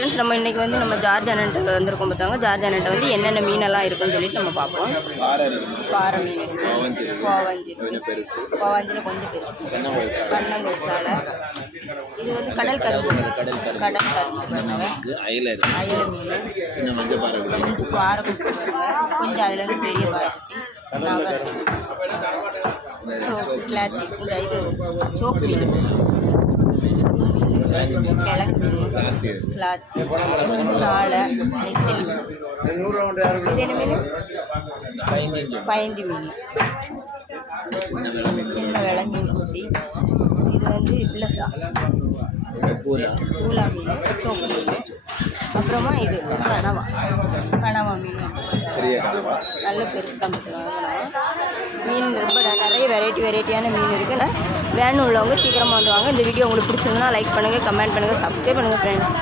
Friends, நம்ம இன்றைக்கி வந்து நம்ம ஜார்ஜ் அண்ணன்ட்டு வந்திருக்கோம். பார்த்தாங்க ஜார்ஜ் அண்ணன்ட்ட வந்து என்னென்ன மீனெல்லாம் இருக்குன்னு சொல்லிட்டு நம்ம பார்ப்போம். பாறை மீன் இருக்குது, கோவஞ்சி இருக்குது, கோவஞ்சியில் கொஞ்சம் பெருசு, கண்ணங்குடி சாலை, இது வந்து கடல் கரும்பு, கடல் கரும்பு, அயலை மீன், பாறைக்குட்டி, கொஞ்சம் அதில் வந்து பெரிய பாறைக்குட்டி, நகர், சோப்பு, கிளாத்தி, இந்த இது சோப்பு மீன், கிழங்கு மீன், கிளாத்தி, சாலை, நெத்திலி, இது என்ன மீன்? பயந்தி மீன், சின்ன விலை மீன் குட்டி, இது வந்து பிள்ளசா, பூலா மீன், சோப்பு மீன், அப்புறமா இது கனவா மீன், நல்ல பெருசு தான் பார்த்துக்காங்க. மீன் ரொம்ப நிறைய வெரைட்டியான மீன் இருக்குன்னு வேணும் உள்ளவங்க சீக்கிரமாக வந்துவாங்க. இந்த வீடியோ உங்களுக்கு பிடிச்சிருந்ததுன்னா லைக் பண்ணுங்கள், கமெண்ட் பண்ணுங்கள், சப்ஸ்கிரைப் பண்ணுங்கள் ஃப்ரெண்ட்ஸ்.